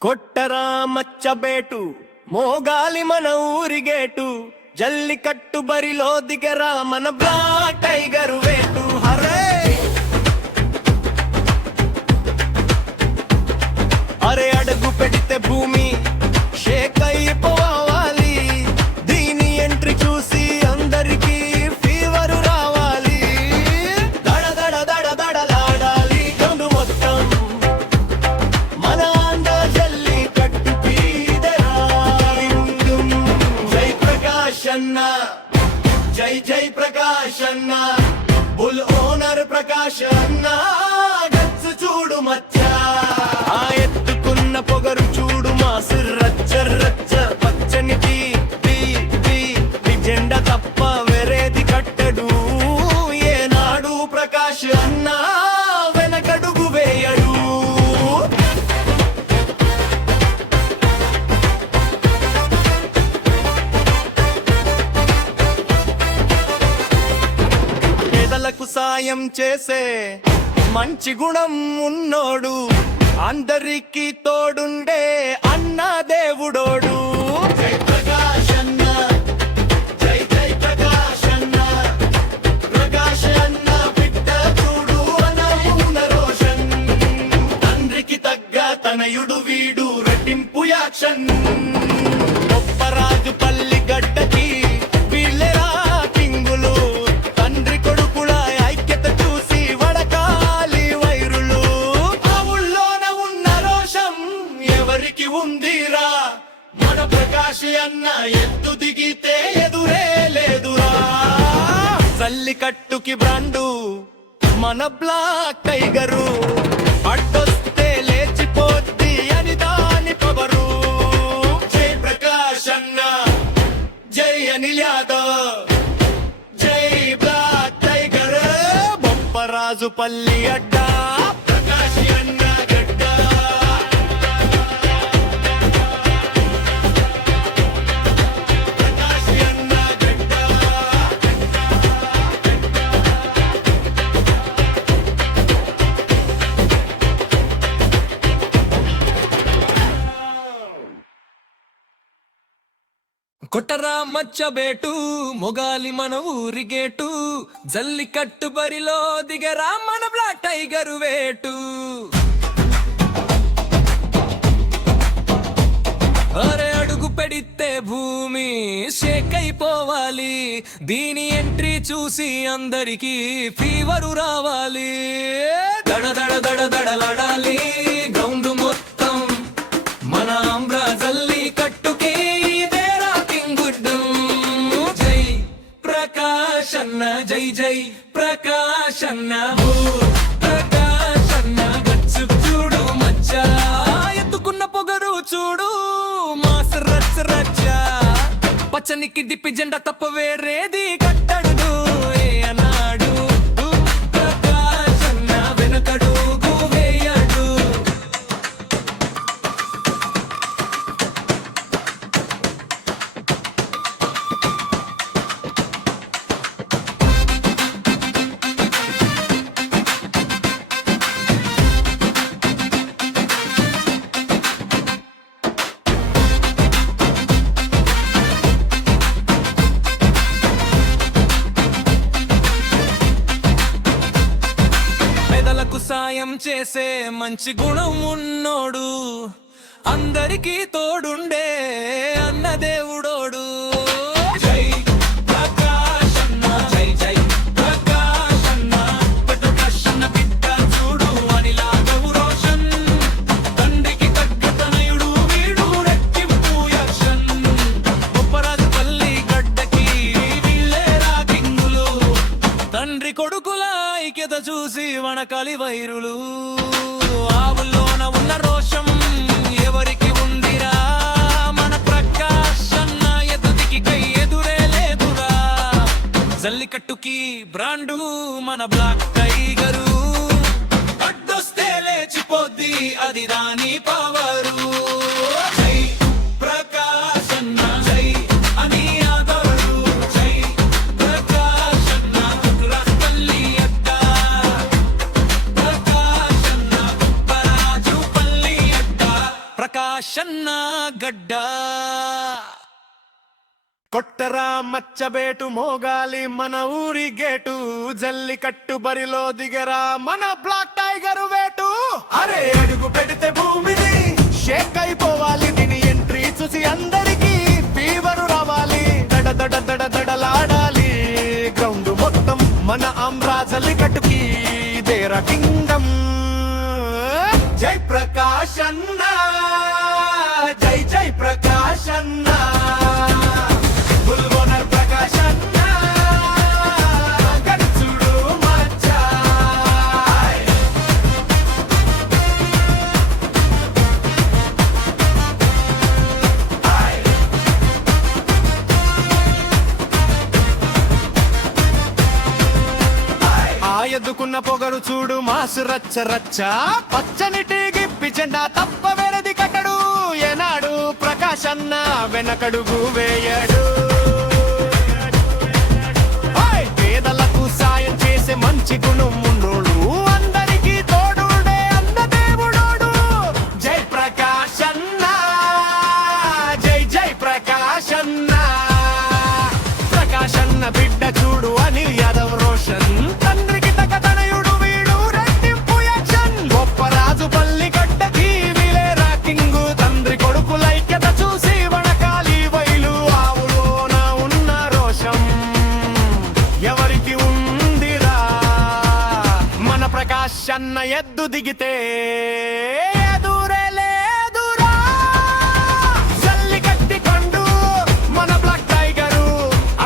కొట్టరా మచ్చబేటు మోగాలి మన ఊరిగేటు జల్లికట్టు బరిలో దిగరా మన బ్లాక్ టైగర్ వేటు హరే అరే అడుగు పెడితే భూమి షేక్ అయిపోవాలి దీని ఎంట్రీ చూసి అందరికీ ఫీవర్ రావాలి దడ దడ దడ దడలాడాలి గండు మొత్తం మన ఆంధ్ర జల్లికట్టు పీదరా జై ప్రకాష్ అన్న జై జై ప్రకాష్ అన్న బుల్ ఓనర్ ప్రకాష్ అన్న గచ్చు చూడు మచ్చా ఆ ఎత్తుకున్న పొగరు చూడు మాసు రచ్చ రచ్చ పచ్చని జెండా తప్ప వెరేది కట్టడు ఏనాడు ప్రకాష్ అన్న వెనకడుగు వేయడు పేదలకు సాయం చేసే మంచి గుణం ఉన్నోడు అందరికీ తోడుండే అన్న దేవుడోడు జై ప్రకాష్ అన్న జై జై ప్రకాష్ అన్న ప్రకాష్ అన్న బిడ్డ చూడు అనవున రోషన్ తండ్రికి తగ్గ తనయుడు వీడు రెట్టింపు యాక్షన్ గొప్పరాజు పల్లి గడ్డకి వీళ్ళెరా కింగులు తండ్రి కొడుకుల ఐక్యత చూసి వడకాలి వైరులు ఆ ఊళ్ళోన ఉన్న రోషం ఎవరికి ఉందిరా మన ప్రకాష్ అన్న ఎత్తు దిగితే ఎదురే లేదురా జల్లికట్టుకి బ్రాండు మన బ్లాక్ టైగరు అడ్డొస్తే లేచిపోద్ది అని దాని పవరు జై ప్రకాష్ అన్న జై అనిల్ యాదవ్ జై బ్లాక్ టైగర్ బొప్పరాజు పల్లి అడ్డా ప్రకాష్ అన్న గడ్డ ప్రకాష్ అన్న గడ్డ కొట్టరా మచ్చబేటు మొగాలి మన ఊరిగేటు జల్లికట్టు బరిలో దిగరా మన బ్లాక్ టైగర్ వేటు అరే అడుగు పెడితే భూమి షేక్ అయిపోవాలి దీని ఎంట్రీ చూసి అందరికీ ఫీవరు రావాలి దడ దడ దడ దడలాడాలి గ్రౌండ్ మొత్తం మన ఆంధ్ర జల్లికట్టుకి ప్రకాశన్న జై జై ప్రకాశన్న ప్రకాశన్న గచ్చు చూడు మచ్చా ఎత్తుకున్న పొగరు చూడు మాస రచ్చ రచ్చ పచ్చనికి దిప్పి జెండా తప్ప వేరేది కట్టడు ఏ అన్నాడు ప్రకాశన్న వెనకడుగు వేయడు సాయం చేసే మంచి గుణం ఉన్నోడు అందరికీ తోడుండే అన్న దేవుడోడు జై ప్రకాష్ అన్న జై జై ప్రకాష్ అన్న ప్రకాష్ అన్న బిడ్డ చూడు అనిలాగవు రోషన్ తండ్రికి తగ్గ తనయుడు వీడు రెట్టింపు యాక్షన్ గొప్పరాజు పల్లి గడ్డకి వీళ్ళేరా కింగులు తండ్రి కొడుకుల ఐక్యత చూసి వనకాలి వైరులు ఆవుల్లోన ఉన్న రోషం ఎవరికి ఉందిరా మన ప్రకాష్ అన్న ఎదుటికి కై ఎదురే లేదురా జల్లికట్టుకి బ్రాండు మన బ్లాక్ టైగరు అడ్డొస్తే లేచిపోద్ది అది దాని పవరు జై ప్రకాష్ అన్న జై అని యాదవరు జై ప్రకాష్ అన్న పల్లి అడ్డా ప్రకాష్ అన్న పరాజు పల్లి అడ్డా ప్రకాష్ ప్రకాశన్న గడ్డ. కొట్టరా మచ్చబేటు మోగాలి మన ఊరి గేటు, జల్లికట్టు బరిలో దిగరా మన బ్లాక్ టైగర్ వేటు. అరే అడుగు పెడితే భూమిని షేక్ అయిపోవాలి, దీని ఎంట్రీ చూసి అందరికి ఫీవరు రావాలి. దడ దడ దడ దడలాడాలి గ్రౌండ్ మొత్తం, మన ఆంధ్రా జల్లికట్టుకి దేరా కింగ్డమ్. జై ప్రకాశ్ అన్న, జై జై ప్రకాశ్ అన్న, బుల్వోనర్ ప్రకాశ్ అన్న, గడుచుడు మచ్చా. ఎద్దుకున్న పొగరు చూడు మాసు రచ్చ రచ్చ, పచ్చని గిప్పి జెండా తప్ప వెరది కట్టడు. ఏనాడు ప్రకాశ్ అన్న వెనకడుగు వేయడు. పేదలకు సాయం చేసే మంచి గుణం ఉన్నోడు, అందరికీ తోడుండే అన్న దేవుడోడు. జై ప్రకాశ్ అన్న, జై జై ప్రకాశ్ అన్న. ప్రకాశ్ అన్న బిడ్డ చూడు అనిల్ యాదవ్ రోషన్, తండ్రికి తగతనయుడు వీడు రెట్టింపు యాక్షన్. గొప్ప రాజు పల్లి గడ్డకి వీలే రాకింగు, తండ్రి కొడుకులైక్యత చూసి వణకాలి వైలు. ఆవులోన ఉన్న రోషం ఎవరికి ఉందిరా, మన ప్రకాశ్ అన్న ఎద్దు దిగితే ఎదురే లేదురా. జల్లికట్టి పండు మన బ్లాక్ టైగరు,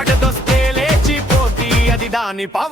అడదొస్తే లేచిపోతి అది దాని పవర్.